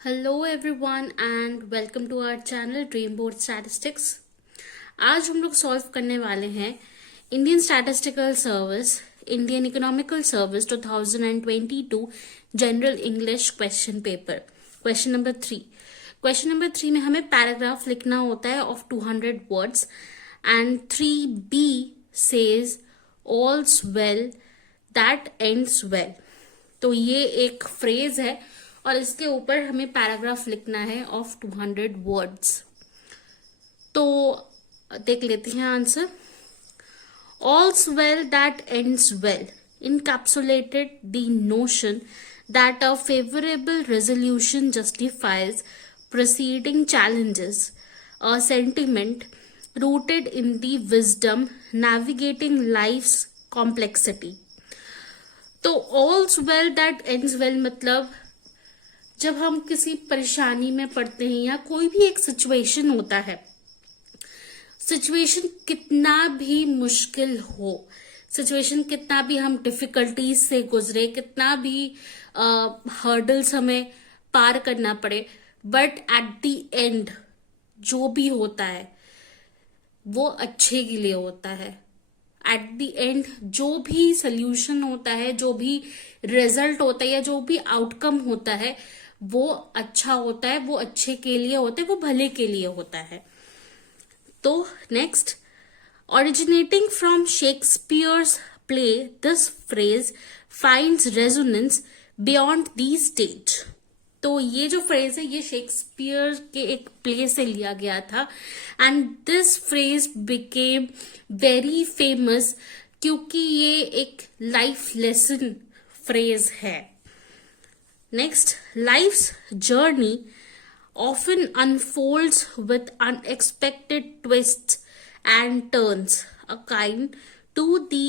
Hello everyone and welcome to our channel dream board statistics. आज हम लोग solve करने वाले हैं Indian statistical service Indian economical service 2022 general English question paper question number 3। Question number 3 में हमें paragraph लिखना होता है of 200 words and 3B says all's well that ends well. तो ये एक फ्रेज है और इसके ऊपर हमें पैराग्राफ लिखना है ऑफ 200 वर्ड्स। तो देख लेते हैं answer. All's well that ends well encapsulated the notion that a favorable resolution justifies preceding challenges, a sentiment rooted in the wisdom navigating life's complexity। तो ऑल्स वेल दैट एंड्स वेल मतलब जब हम किसी परेशानी में पड़ते हैं या कोई भी एक सिचुएशन होता है, सिचुएशन कितना भी मुश्किल हो, सिचुएशन कितना भी हम डिफिकल्टीज से गुजरे, कितना भी हर्डल्स हमें पार करना पड़े, बट एट द एंड जो भी होता है वो अच्छे के लिए होता है। एट द एंड जो भी सोल्यूशन होता है, जो भी रिजल्ट होता है या जो भी आउटकम होता है वो अच्छा होता है, वो अच्छे के लिए होता है, वो भले के लिए होता है। तो next, originating from Shakespeare's play, this phrase finds resonance beyond the stage। तो ये जो फ्रेज है ये शेक्सपियर के एक प्ले से लिया गया था and this phrase became very famous क्योंकि ये एक लाइफ लेसन फ्रेज है। Next, life's journey often unfolds with unexpected twists and turns, akin to the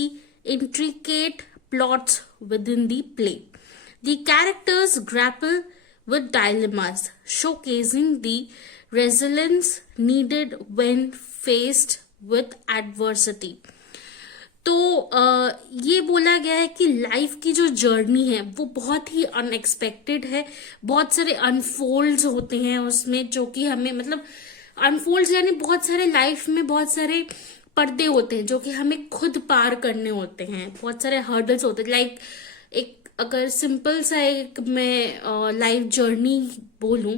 intricate plots within the play. The characters grapple with dilemmas, showcasing the resilience needed when faced with adversity। तो ये बोला गया है कि life की जो journey है वो बहुत ही अनएक्सपेक्टेड है, बहुत सारे अनफोल्ड्स होते हैं उसमें जो कि हमें मतलब अनफोल्ड्स यानी बहुत सारे लाइफ में बहुत सारे पर्दे होते हैं जो कि हमें खुद पार करने होते हैं, बहुत सारे हर्डल्स होते हैं। लाइक एक अगर सिंपल सा एक मैं लाइफ जर्नी बोलूं,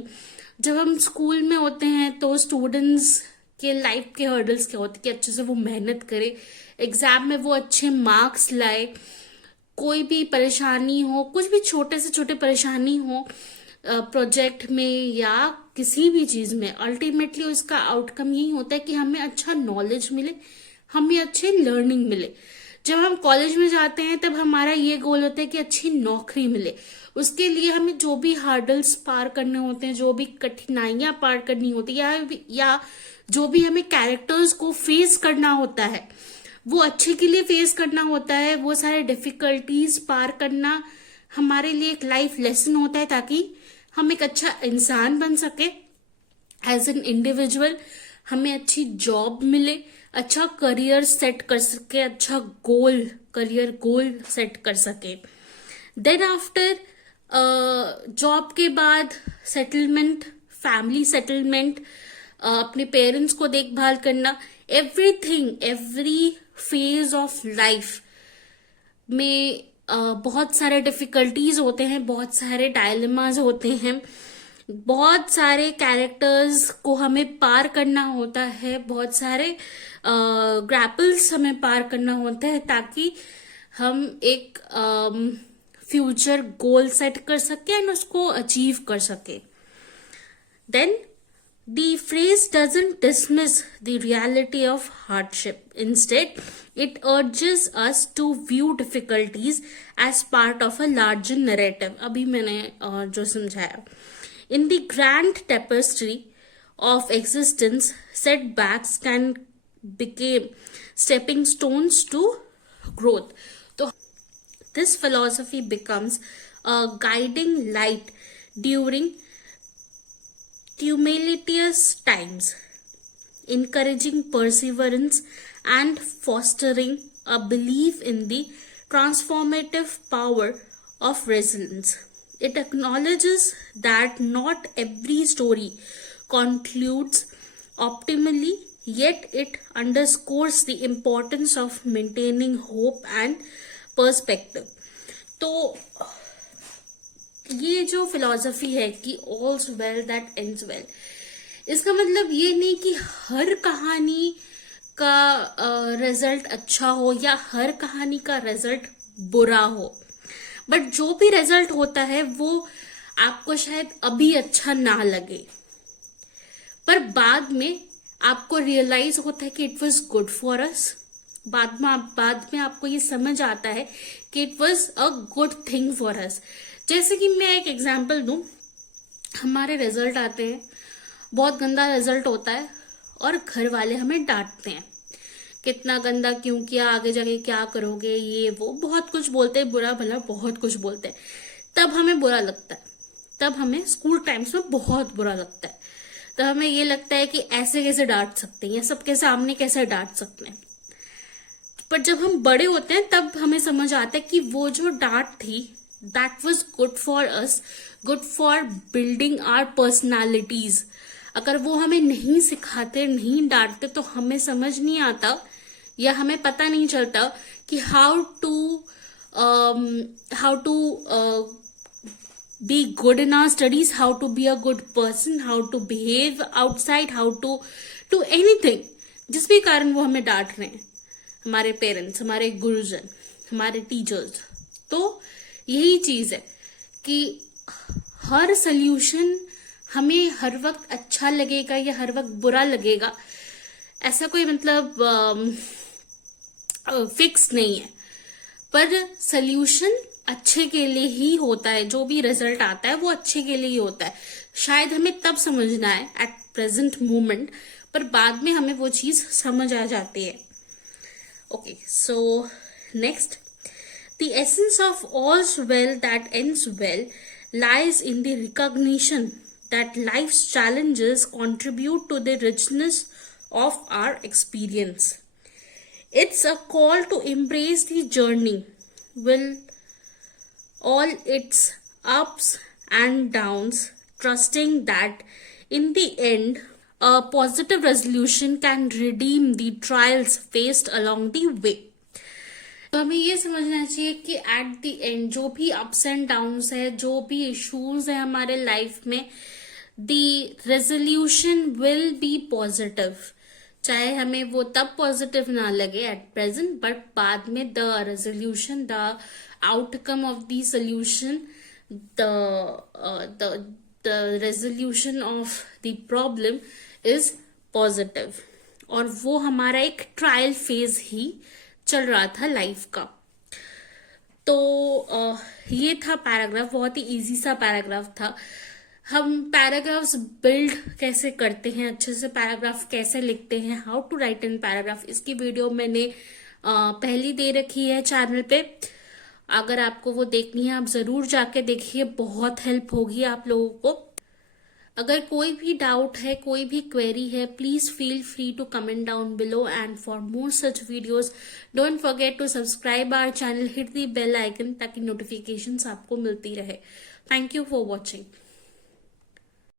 जब हम स्कूल में होते हैं तो स्टूडेंट्स के लाइफ के हर्डल्स क्या होते हैं कि अच्छे से वो मेहनत करे, एग्जाम में वो अच्छे मार्क्स लाए, कोई भी परेशानी हो, कुछ भी छोटे से छोटे परेशानी हो प्रोजेक्ट में या किसी भी चीज में, अल्टीमेटली उसका आउटकम यही होता है कि हमें अच्छा नॉलेज मिले, हमें अच्छे लर्निंग मिले। जब हम कॉलेज में जाते हैं तब हमारा ये गोल होता है कि अच्छी नौकरी मिले। उसके लिए हमें जो भी हार्डल्स पार करने होते हैं, जो भी कठिनाइयां पार करनी होती है या जो भी हमें कैरेक्टर्स को फेस करना होता है वो अच्छे के लिए फेस करना होता है। वो सारे डिफिकल्टीज पार करना हमारे लिए एक लाइफ लेसन होता है ताकि हम एक अच्छा इंसान बन सके एज एन इंडिविजुअल, हमें अच्छी जॉब मिले, अच्छा करियर सेट कर सके, अच्छा करियर गोल सेट कर सके। देन आफ्टर जॉब के बाद सेटलमेंट, फैमिली सेटलमेंट, अपने पेरेंट्स को देखभाल करना, everything, every phase of life में बहुत सारे डिफिकल्टीज होते हैं, बहुत सारे डायलेमास होते हैं, बहुत सारे कैरेक्टर्स को हमें पार करना होता है, बहुत सारे ग्रैपल्स हमें पार करना होता है ताकि हम एक फ्यूचर गोल सेट कर सके एंड उसको अचीव कर सके। Then the phrase doesn't dismiss the reality of hardship. Instead, it urges us to view difficulties as part of a larger narrative. अभी मैंने जो समझाया, in the grand tapestry of existence, setbacks can become stepping stones to growth. तो this philosophy becomes a guiding light during tumultuous times, encouraging perseverance and fostering a belief in the transformative power of resilience। It acknowledges that not every story concludes optimally, yet it underscores the importance of maintaining hope and perspective. तो ये जो philosophy है कि all's well that ends well, इसका मतलब ये नहीं कि हर कहानी का रिजल्ट अच्छा हो या हर कहानी का रिजल्ट बुरा हो, बट जो भी रिजल्ट होता है वो आपको शायद अभी अच्छा ना लगे, पर बाद में आपको रियलाइज होता है कि इट वॉज गुड फॉर अस। बाद में आपको ये समझ आता है कि it was a good thing for us. जैसे कि मैं एक एग्जांपल दूं, हमारे रिजल्ट आते हैं, बहुत गंदा रिजल्ट होता है और घर वाले हमें डांटते हैं, कितना गंदा क्यों किया, आगे जाके क्या करोगे, ये वो बहुत कुछ बोलते हैं, बुरा भला बहुत कुछ बोलते हैं। तब हमें बुरा लगता है, तब हमें स्कूल टाइम्स में बहुत बुरा लगता है, तब हमें ये लगता है कि ऐसे कैसे डांट सकते हैं या सबके सामने कैसे डांट सकते हैं। पर जब हम बड़े होते हैं तब हमें समझ आता है कि वो जो डांट थी that was good for us, good for building our personalities. अगर वो हमें नहीं सिखाते, नहीं डांटते, तो हमें समझ नहीं आता या हमें पता नहीं चलता कि how to be good in our studies, how to be a good person, how to behave outside, how to do anything। जिस भी कारण वो हमें डांट रहे हैं, हमारे पेरेंट्स, हमारे गुरुजन, हमारे टीचर्स, तो यही चीज है कि हर सल्यूशन हमें हर वक्त अच्छा लगेगा या हर वक्त बुरा लगेगा, ऐसा कोई मतलब फिक्स नहीं है। पर सल्यूशन अच्छे के लिए ही होता है, जो भी रिजल्ट आता है वो अच्छे के लिए ही होता है। शायद हमें तब समझना है एट प्रेजेंट मोमेंट, पर बाद में हमें वो चीज समझ आ जाती है। Okay, so next, the essence of all's well that ends well lies in the recognition that life's challenges contribute to the richness of our experience. It's a call to embrace the journey will all its ups and downs, trusting that in the end a positive resolution can redeem the trials faced along the way. तो हमें ये समझना चाहिए कि at the end जो भी ups and downs है, जो भी इश्यूज है हमारे लाइफ में, the resolution will be positive. चाहे हमें वो तब पॉजिटिव ना लगे एट प्रेजेंट, बट बाद में the resolution, the outcome of the solution, the resolution of the problem is positive। और वो हमारा एक ट्रायल फेज ही चल रहा था लाइफ का। तो ये था पैराग्राफ, बहुत ही इजी सा पैराग्राफ था। हम पैराग्राफ्स बिल्ड कैसे करते हैं, अच्छे से पैराग्राफ कैसे लिखते हैं, how to write in paragraph, इसकी वीडियो मैंने पहली दे रखी है चैनल पे। अगर आपको वो देखनी है आप जरूर जाके देखिए, बहुत हेल्प होगी आप लोगों को। अगर कोई भी डाउट है, कोई भी क्वेरी है, please feel free to comment down below, and for more such videos don't forget to subscribe our channel, hit the bell icon ताकि नोटिफिकेशंस आपको मिलती रहे। Thank you for watching.